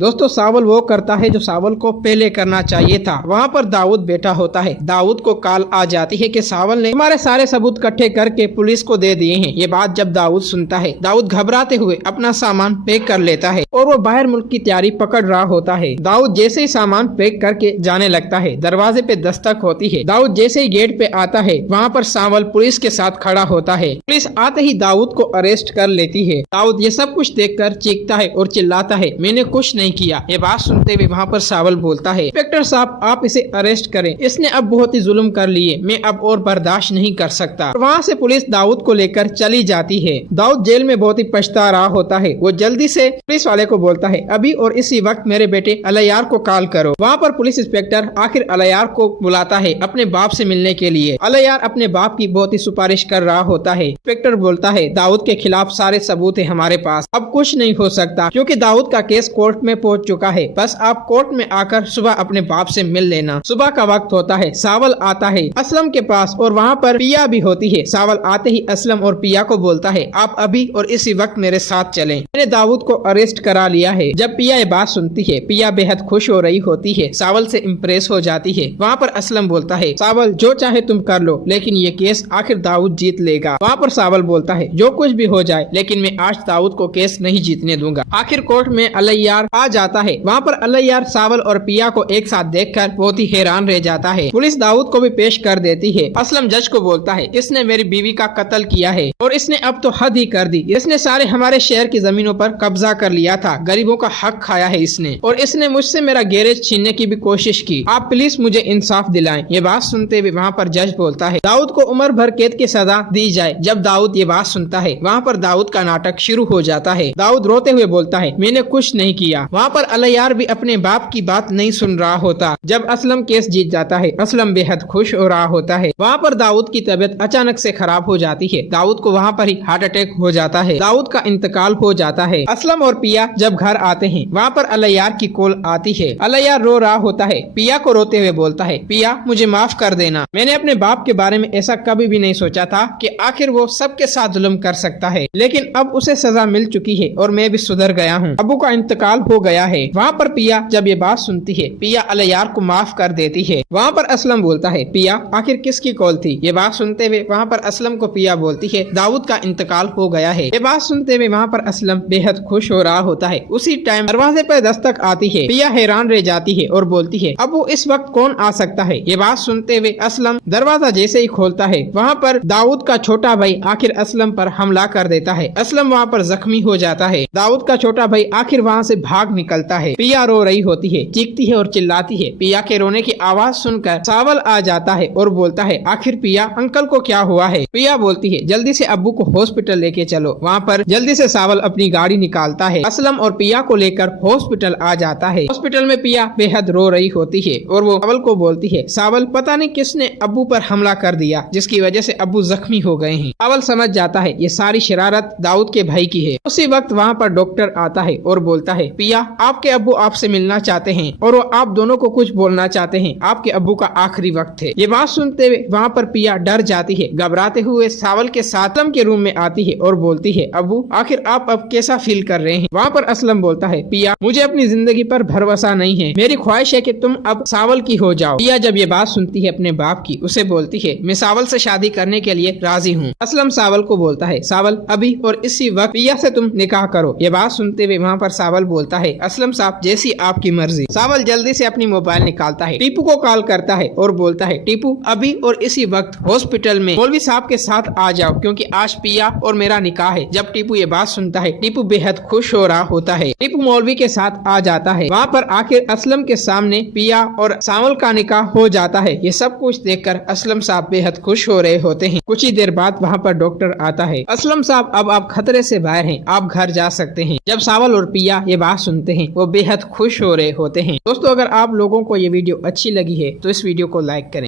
दोस्तों सावल वो करता है जो सावल को पहले करना चाहिए था। वहाँ पर दाऊद बैठा होता है। दाऊद को कॉल आ जाती है कि सावल ने हमारे सारे सबूत इकट्ठे करके पुलिस को दे दिए हैं। ये बात जब दाऊद सुनता है, दाऊद घबराते हुए अपना सामान पैक कर लेता है और वो बाहर मुल्क की तैयारी पकड़ रहा होता है। दाऊद जैसे ही सामान पैक करके जाने लगता है, दरवाजे पे दस्तक होती है। दाऊद जैसे ही गेट पे आता है, वहाँ पर सावल पुलिस के साथ खड़ा होता है। पुलिस आते ही दाऊद को अरेस्ट कर लेती है। दाऊद ये सब कुछ देखकर चीखता है और चिल्लाता है, मैंने कुछ नहीं किया। ये बात सुनते हुए वहाँ पर सावल बोलता है, इंस्पेक्टर साहब आप इसे अरेस्ट करें, इसने अब बहुत ही जुल्म कर लिए, मैं अब और बर्दाश्त नहीं कर सकता। वहाँ से पुलिस दाऊद को लेकर चली जाती है। दाऊद जेल में बहुत ही पछता रहा होता है। वो जल्दी से पुलिस वाले को बोलता है, अभी और इसी वक्त मेरे बेटे अलैयार को कॉल करो। वहाँ पर पुलिस इंस्पेक्टर आखिर अलैयार को बुलाता है अपने बाप से मिलने के लिए। अलैयार अपने बाप की बहुत ही सिफारिश कर रहा होता है। इंस्पेक्टर बोलता है, दाऊद के खिलाफ सारे सबूत है हमारे पास, अब कुछ नहीं हो सकता क्योंकि दाऊद का केस कोर्ट में पहुंच चुका है। बस आप कोर्ट में आकर सुबह अपने बाप से मिल लेना। सुबह का वक्त होता है। सावल आता है असलम के पास और वहाँ पर पिया भी होती है। सावल आते ही असलम और पिया को बोलता है, आप अभी और इसी वक्त मेरे साथ चलें, मैंने दाऊद को अरेस्ट करा लिया है। जब पिया ये बात सुनती है, पिया बेहद खुश हो रही होती है, सावल से इम्प्रेस हो जाती है। वहाँ पर असलम बोलता है, सावल जो चाहे तुम कर लो, लेकिन ये केस आखिर दाऊद जीत लेगा। वहाँ पर सावल बोलता है, जो कुछ भी हो जाए, लेकिन मैं आज दाऊद को केस नहीं जीतने दूंगा। आखिर कोर्ट में अलैयार आ जाता है। वहाँ पर अलैयार सावल और पिया को एक साथ देखकर बहुत ही हैरान रह जाता है। पुलिस दाऊद को भी पेश कर देती है। असलम जज को बोलता है, इसने मेरी बीवी का कत्ल किया है और इसने अब तो हद ही कर दी। इसने सारे हमारे शहर की जमीनों पर कब्जा कर लिया था, गरीबों का हक खाया है इसने, और इसने मुझसे मेरा गैरेज छीनने की भी कोशिश की। आप प्लीज मुझे इंसाफ दिलाएं। ये बात सुनते हुए वहाँ पर जज बोलता है, दाऊद को उम्र भर कैद की सजा दी जाए। जब दाऊद ये बात सुनता है, वहाँ पर दाऊद का नाटक शुरू हो जाता है। दाऊद रोते हुए बोलता है, मैंने कुछ नहीं किया। वहाँ पर अलैयार भी अपने बाप की बात नहीं सुन रहा होता। जब असलम केस जीत जाता है, असलम बेहद खुश हो रहा होता है। वहाँ पर दाऊद की तबीयत अचानक से खराब हो जाती है। दाऊद को वहाँ पर ही हार्ट अटैक हो जाता है। दाऊद का इंतकाल हो जाता है। असलम और पिया जब घर आते हैं, वहाँ पर अलैयार की कॉल आती है। अलैयार रो रहा होता है। पिया को रोते हुए बोलता है, पिया मुझे माफ कर देना, मैंने अपने बाप के बारे में ऐसा कभी भी नहीं सोचा था कि आखिर वो सबके साथ जुल्म कर सकता है, लेकिन अब उसे सजा मिल चुकी है और मैं भी सुधर गया हूँ। अबू का इंतकाल हो गया है। वहाँ पर पिया जब ये बात सुनती है, पिया अलैयार को माफ कर देती है। वहाँ पर असलम बोलता है, पिया आखिर किसकी कॉल थी? ये बात सुनते हुए वहाँ पर असलम को पिया बोलती है, दाऊद का इंतकाल हो गया है। ये बात सुनते हुए वहाँ पर असलम बेहद खुश हो रहा होता है। उसी टाइम दरवाजे पर दस्तक आती है। पिया हैरान रह जाती है और बोलती है, अबू इस वक्त कौन आ सकता है? ये बात सुनते हुए असलम दरवाजा जैसे ही खोलता है, वहाँ पर दाऊद का छोटा भाई आखिर असलम पर हमला कर देता है। असलम वहाँ पर जख्मी हो जाता है। दाऊद का छोटा भाई आखिर वहाँ से भाग निकलता है। पिया रो रही होती है, चीखती है और चिल्लाती है। पिया के रोने की आवाज सुनकर सावल आ जाता है और बोलता है, आखिर पिया अंकल को क्या हुआ है? पिया बोलती है, जल्दी से अब्बू को हॉस्पिटल लेके चलो। वहाँ पर जल्दी से सावल अपनी गाड़ी निकालता है। असलम और पिया को लेकर हॉस्पिटल आ जाता है। हॉस्पिटल में पिया बेहद रो रही होती है और वो सावल को बोलती है, सावल पता नहीं किसने अब्बू पर हमला कर दिया, जिसकी वजह से अब्बू जख्मी हो गए हैं। सावल समझ जाता है ये सारी शरारत दाऊद के भाई की है। उसी वक्त वहाँ पर डॉक्टर आता है और बोलता है, पिया आपके अब्बू आपसे मिलना चाहते हैं और वो आप दोनों को कुछ बोलना चाहते हैं। आपके अब्बू का आखिरी वक्त है। ये बात सुनते हुए वहाँ पर पिया डर जाती है। घबराते हुए सावल के साथ असलम के रूम में आती है और बोलती है, अब्बू आखिर आप अब कैसा फील कर रहे हैं? वहाँ पर असलम बोलता है, पिया मुझे अपनी जिंदगी पर भरोसा नहीं है, मेरी ख्वाहिश है कि तुम अब सावल की हो जाओ। पिया जब ये बात सुनती है अपने बाप की, उसे बोलती है, मैं सावल से शादी करने के लिए राजी हूँ। असलम सावल को बोलता है, सावल अभी और इसी वक्त पिया से तुम निकाह करो। ये बात सुनते हुए वहाँ पर सावल बोलता है, असलम साहब जैसी आपकी मर्जी। सावल जल्दी से अपनी मोबाइल निकालता है, टीपू को कॉल करता है और बोलता है, टीपू अभी और इसी वक्त हॉस्पिटल में मौलवी साहब के साथ आ जाओ क्योंकि आज पिया और मेरा निकाह है। जब टीपू ये बात सुनता है, टीपू बेहद खुश हो रहा होता है। टीपू मौलवी के साथ आ जाता है। वहाँ पर आखिर असलम के सामने पिया और सावल का निकाह हो जाता है। ये सब कुछ देखकर असलम साहब बेहद खुश हो रहे होते हैं। कुछ ही देर बाद वहाँ पर डॉक्टर आता है। असलम साहब अब आप खतरे से बाहर हैं, आप घर जा सकते हैं। जब सावल और पिया ये बात सुनते हैं, वो बेहद खुश हो रहे होते हैं। दोस्तों अगर आप लोगों को ये वीडियो अच्छी लगी है तो इस वीडियो को लाइक करें।